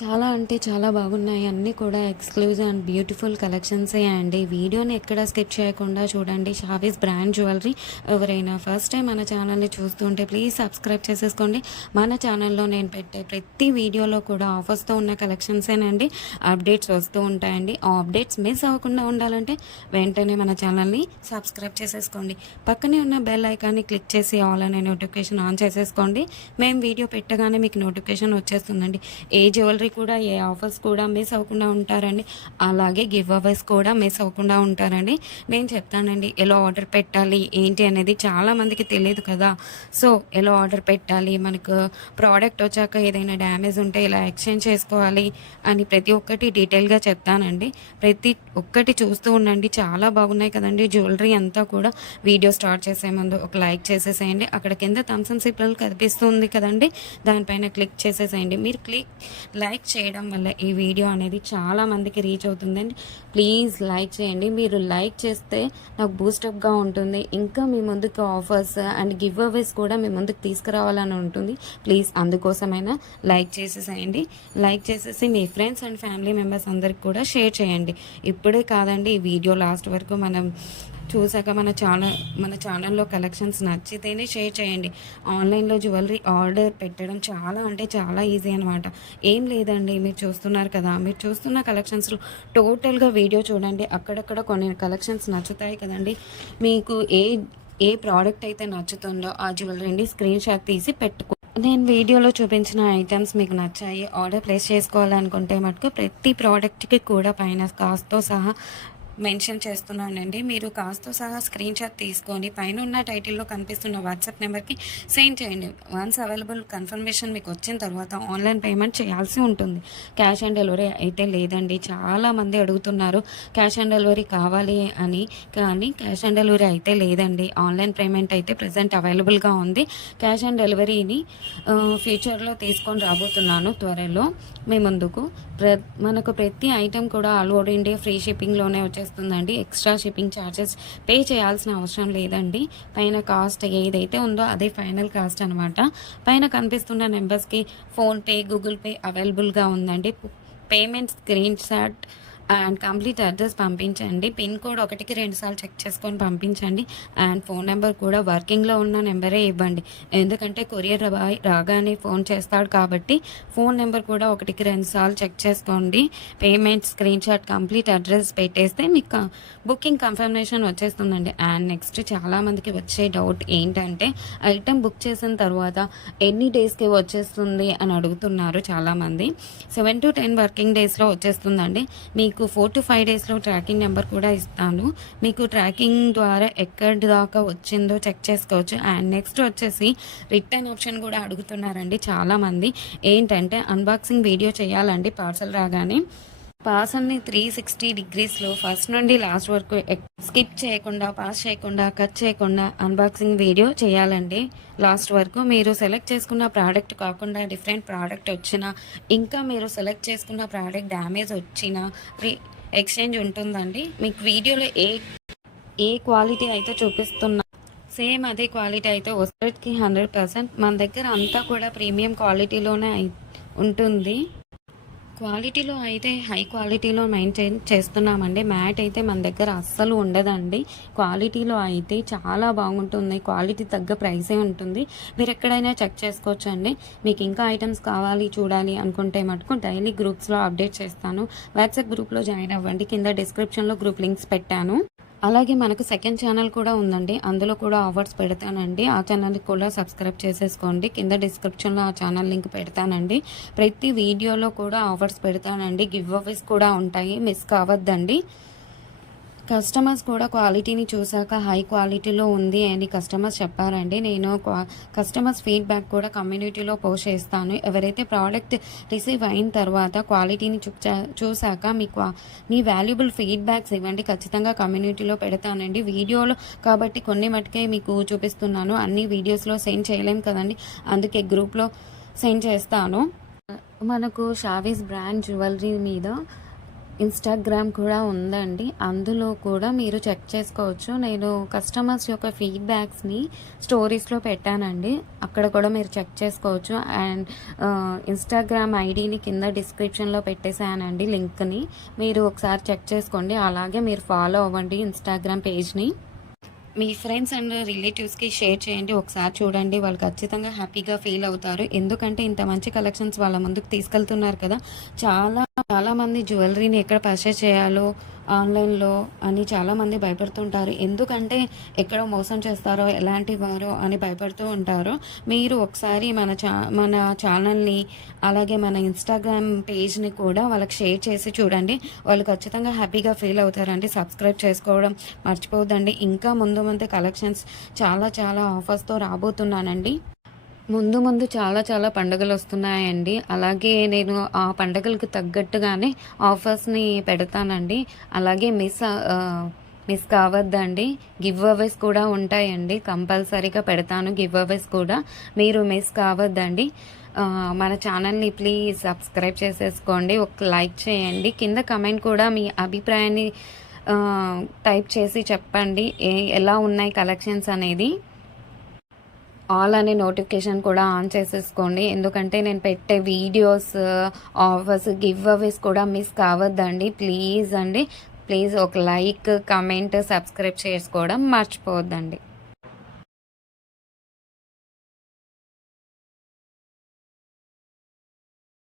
చాలా అంటే చాలా బాగున్నాయి. అన్నీ కూడా ఎక్స్‌క్లూజివ్ అండ్ బ్యూటిఫుల్ కలెక్షన్సే అండి. వీడియోని ఎక్కడ స్కిప్ చేయకుండా చూడండి. Shavis brand jewellery. ఎవరైనా ఫస్ట్ టైం మన ఛానల్‌ని చూస్తుంటే ప్లీజ్ సబ్స్క్రైబ్ చేసేసుకోండి. మన ఛానల్‌లో నేను పెట్టే ప్రతి వీడియోలో కూడా ఆఫర్స్‌తో ఉన్న కలెక్షన్సేనండి అప్డేట్స్ వస్తూ ఉంటాయండి. ఆ అప్డేట్స్ మిస్ అవ్వకుండా ఉండాలంటే వెంటనే మన ఛానల్‌ని సబ్స్క్రైబ్ చేసేసుకోండి. పక్కనే ఉన్న బెల్ ఐకాన్ని క్లిక్ చేసి ఆల్ అనే నోటిఫికేషన్ ఆన్ చేసేసుకోండి. మేము వీడియో పెట్టగానే మీకు నోటిఫికేషన్ వచ్చేస్తుందండి. ఏ జ్యువెలరీ కూడా ఏ ఆఫర్స్ కూడా మిస్ అవ్వకుండా ఉంటారండి. అలాగే గివ్ అవేస్ కూడా మిస్ అవ్వకుండా ఉంటారండి. నేను చెప్తానండి ఎలా ఆర్డర్ పెట్టాలి ఏంటి అనేది చాలామందికి తెలియదు కదా. సో ఎలా ఆర్డర్ పెట్టాలి, మనకు ప్రోడక్ట్ వచ్చాక ఏదైనా డ్యామేజ్ ఉంటే ఎలా ఎక్స్చేంజ్ చేసుకోవాలి అని ప్రతి ఒక్కటి డీటెయిల్గా చెప్తానండి. ప్రతి ఒక్కటి చూస్తూ ఉండండి. చాలా బాగున్నాయి కదండి జ్యువెలరీ అంతా కూడా. వీడియో స్టార్ట్ చేసే ముందు ఒక లైక్ చేసేసేయండి. అక్కడ కింద థమ్స్ అప్ సింబల్ కనిపిస్తుంది కదండి, దానిపైన క్లిక్ చేసేసేయండి. మీరు లైక్ చేయడం వల్ల ఈ వీడియో అనేది చాలా మందికి రీచ్ అవుతుందండి. ప్లీజ్ లైక్ చేయండి. మీరు లైక్ చేస్తే నాకు బూస్టప్గా ఉంటుంది. ఇంకా మీ ముందుకు ఆఫర్స్ అండ్ గివ్ అవేస్ కూడా మీ ముందుకు తీసుకురావాలని ఉంటుంది. ప్లీజ్ అందుకోసమైనా లైక్ చేసేసేయండి. లైక్ చేసేసి మీ ఫ్రెండ్స్ అండ్ ఫ్యామిలీ మెంబర్స్ అందరికి కూడా షేర్ చేయండి. ఇప్పుడే కాదండి, ఈ వీడియో లాస్ట్ వరకు మనం చూసాక మన ఛానల్లో కలెక్షన్స్ నచ్చితేనే షేర్ చేయండి. ఆన్లైన్లో జ్యువెలరీ ఆర్డర్ పెట్టడం చాలా అంటే చాలా ఈజీ అనమాట. ఏం లేదండి, మీరు చూస్తున్నారు కదా, మీరు చూస్తున్న కలెక్షన్స్లో టోటల్గా వీడియో చూడండి. అక్కడక్కడ కొన్ని కలెక్షన్స్ నచ్చుతాయి కదండి. మీకు ఏ ప్రోడక్ట్ అయితే నచ్చుతుందో ఆ జ్యువెలరీని స్క్రీన్ షాట్ తీసి పెట్టుకో. నేను వీడియోలో చూపించిన ఐటమ్స్ మీకు నచ్చాయి, ఆర్డర్ ప్లేస్ చేసుకోవాలనుకుంటే మటుకు ప్రతి ప్రోడక్ట్కి కూడా పైన కాస్ట్తో సహా మెన్షన్ చేస్తున్నానండి. మీరు కాస్ట్తో సహా స్క్రీన్ షాట్ తీసుకొని పైన ఉన్న టైటిల్లో కనిపిస్తున్న వాట్సాప్ నెంబర్కి సెండ్ చేయండి. వన్స్ అవైలబుల్ కన్ఫర్మేషన్ మీకు వచ్చిన తర్వాత ఆన్లైన్ పేమెంట్ చేయాల్సి ఉంటుంది. క్యాష్ ఆన్ డెలివరీ అయితే లేదండి. చాలామంది అడుగుతున్నారు క్యాష్ ఆన్ డెలివరీ కావాలి అని, కానీ క్యాష్ ఆన్ డెలివరీ అయితే లేదండి. ఆన్లైన్ పేమెంట్ అయితే ప్రజెంట్ అవైలబుల్గా ఉంది. క్యాష్ ఆన్ డెలివరీని ఫ్యూచర్లో తీసుకొని రాబోతున్నాను త్వరలో మీ ముందుకు. మనకు ప్రతి ఐటెం కూడా ఆల్ ఓవర్ ఇండియా ఫ్రీ షిప్పింగ్లోనే వచ్చేస్తుందండి. ఎక్స్ట్రా షిప్పింగ్ ఛార్జెస్ పే చేయాల్సిన అవసరం లేదండి. పైన కాస్ట్ ఏదైతే ఉందో అదే ఫైనల్ కాస్ట్ అనమాట. పైన కనిపిస్తున్న నెంబర్స్కి ఫోన్పే, గూగుల్ పే అవైలబుల్గా ఉందండి. Payment screen shot and complete address పంపించండి. పిన్ కోడ్ 1కి 2 సార్లు చెక్ చేసుకొని పంపించండి. అండ్ ఫోన్ నెంబర్ కూడా వర్కింగ్లో ఉన్న నెంబరే ఇవ్వండి. ఎందుకంటే కొరియర్ బాయ్ రాగానే ఫోన్ చేస్తాడు కాబట్టి ఫోన్ నెంబర్ కూడా 1కి 2 సార్లు చెక్ చేసుకోండి. Payment screen shot complete address పెట్టేస్తే మీకు బుకింగ్ కన్ఫర్మేషన్ వచ్చేస్తుందండి. అండ్ నెక్స్ట్ చాలామందికి వచ్చే డౌట్ ఏంటంటే ఐటెం బుక్ చేసిన తర్వాత ఎన్ని డేస్కి వచ్చేస్తుంది అని అడుగుతున్నారు చాలామంది. 7 to 10 వర్కింగ్ డేస్లో వచ్చేస్తుందండి. మీకు 4 to 5 డేస్లో ట్రాకింగ్ నెంబర్ కూడా ఇస్తాను. మీకు ట్రాకింగ్ ద్వారా ఎక్కడి దాకా వచ్చిందో చెక్ చేసుకోవచ్చు. అండ్ నెక్స్ట్ వచ్చేసి రిటర్న్ ఆప్షన్ కూడా అడుగుతున్నారండి చాలామంది. ఏంటంటే అన్బాక్సింగ్ వీడియో చేయాలండి పార్సల్ రాగానే. పార్సల్ని 360 డిగ్రీస్లో ఫస్ట్ నుండి లాస్ట్ వరకు స్కిప్ చేయకుండా, పాస్ చేయకుండా, కట్ చేయకుండా అన్బాక్సింగ్ వీడియో చేయాలండి లాస్ట్ వరకు. మీరు సెలెక్ట్ చేసుకున్న ప్రోడక్ట్ కాకుండా డిఫరెంట్ ప్రోడక్ట్ వచ్చినా, ఇంకా మీరు సెలెక్ట్ చేసుకున్న ప్రోడక్ట్ డ్యామేజ్ వచ్చినా ఎక్స్చేంజ్ ఉంటుందండి. మీకు వీడియోలో ఏ క్వాలిటీ అయితే చూపిస్తున్నా సేమ్ అదే క్వాలిటీ అయితే వస్తుంది 100%. మన దగ్గర అంతా కూడా ప్రీమియం క్వాలిటీలోనే ఉంటుంది. క్వాలిటీలో అయితే హై క్వాలిటీలో మెయింటైన్ చేస్తున్నామండి. మ్యాట్ అయితే మన దగ్గర అస్సలు ఉండదండి. క్వాలిటీలో అయితే చాలా బాగుంటుంది. క్వాలిటీ తగ్గ ప్రైసే ఉంటుంది. మీరు ఎక్కడైనా చెక్ చేసుకోవచ్చు అండి. మీకు ఇంకా ఐటమ్స్ కావాలి చూడాలి అనుకుంటే మటుకు డైలీ గ్రూప్స్లో అప్డేట్ చేస్తాను. వాట్సాప్ గ్రూప్లో జాయిన్ అవ్వండి. కింద డిస్క్రిప్షన్లో గ్రూప్ లింక్స్ పెట్టాను. అలాగే మనకు సెకండ్ ఛానల్ కూడా ఉందండి. అందులో కూడా ఆఫర్స్ పెడతానండి. ఆ ఛానల్కి కూడా సబ్స్క్రైబ్ చేసేసుకోండి. కింద డిస్క్రిప్షన్లో ఆ ఛానల్ లింక్ పెడతానండి. ప్రతి వీడియోలో కూడా ఆఫర్స్ పెడతానండి. గివ్ అవేస్ కూడా ఉంటాయి, మిస్ కావద్దండి. కస్టమర్స్ కూడా క్వాలిటీని చూసాక హై క్వాలిటీలో ఉంది అని కస్టమర్స్ చెప్పారండి. నేను కస్టమర్స్ ఫీడ్బ్యాక్ కూడా కమ్యూనిటీలో పోస్ట్ చేస్తాను. ఎవరైతే ప్రోడక్ట్ రిసీవ్ అయిన తర్వాత క్వాలిటీని చూసాక మీ వాల్యుబుల్ ఫీడ్బ్యాక్స్ ఇవ్వండి. ఖచ్చితంగా కమ్యూనిటీలో పెడతానండి. వీడియోలో కాబట్టి కొన్ని మటుకే మీకు చూపిస్తున్నాను. అన్ని వీడియోస్లో సెండ్ చేయలేం కదండి, అందుకే గ్రూప్లో సెండ్ చేస్తాను. మనకు షావీస్ బ్రాండ్ జ్యువెలరీ మీద ఇన్‌స్టాగ్రామ్ కూడా ఉందండి. అందులో కూడా మీరు చెక్ చేసుకోవచ్చు. నేను కస్టమర్స్ యొక్క ఫీడ్‌బ్యాక్స్‌ని స్టోరీస్‌లో పెట్టానండి. అక్కడ కూడా మీరు చెక్ చేసుకోవచ్చు. అండ్ ఇన్‌స్టాగ్రామ్ ఐడీని కింద డిస్క్రిప్షన్‌లో పెట్టేసానండి లింక్‌ని. మీరు ఒకసారి చెక్ చేసుకోండి. అలాగే మీరు ఫాలో అవ్వండి ఇన్‌స్టాగ్రామ్ పేజ్‌ని. మీ ఫ్రెండ్స్ అండ్ రిలేటివ్స్‌కి షేర్ చేయండి. ఒకసారి చూడండి. వాళ్ళు ఖచ్చితంగా హ్యాపీగా ఫీల్ అవుతారు. ఎందుకంటే ఇంత మంచి కలెక్షన్స్ వాళ్ళ ముందుకు తీసుకెళ్తున్నారు కదా! చాలామంది జ్యువెలరీని ఎక్కడ పర్చేస్ చేయాలో ఆన్‌లైన్‌లో అని చాలామంది భయపడుతుంటారు. ఎందుకంటే ఎక్కడ మోసం చేస్తారో, ఎలాంటి వారో అని భయపడుతూ ఉంటారు. మీరు ఒకసారి మన ఛానల్‌ని అలాగే మన ఇన్‌స్టాగ్రామ్ పేజ్‌ని కూడా వాళ్ళకి షేర్ చేసి చూడండి. వాళ్ళు ఖచ్చితంగా హ్యాపీగా ఫీల్ అవుతారండి. సబ్స్క్రైబ్ చేసుకోవడం మర్చిపోవద్దండి. ఇంకా ముందు ముందు కలెక్షన్స్ చాలా ఆఫర్స్‌తో రాబోతున్నానండి. ముందు చాలా పండుగలొస్తున్నాయండి. అలాగే నేను ఆ పండగలకు తగ్గట్టుగానే ఆఫర్స్‌ని పెడతానండి. అలాగే మిస్ కావద్దండి. గివ్ అవేస్ కూడా ఉంటాయండి. కంపల్సరీగా పెడతాను గివ్ అవేస్ కూడా. మీరు మిస్ కావద్దండి. మన ఛానల్‌ని ప్లీజ్ సబ్స్క్రైబ్ చేసేసుకోండి. ఒక లైక్ చేయండి. కింద కమెంట్ కూడా మీ అభిప్రాయాన్ని టైప్ చేసి చెప్పండి. ఎలా ఉన్నాయి కలెక్షన్స్ అనేది. ఆల్ అనే నోటిఫికేషన్ కూడా ఆన్ చేసేసుకోండి. ఎందుకంటే నేను పెట్టే వీడియోస్, ఆఫర్స్, గివ్ అవేస్ కూడా మిస్ కావద్దండి. ప్లీజ్ అండి. ప్లీజ్ ఒక లైక్, కమెంట్, సబ్స్క్రైబ్ చేసుకోవడం మర్చిపోవద్దండి.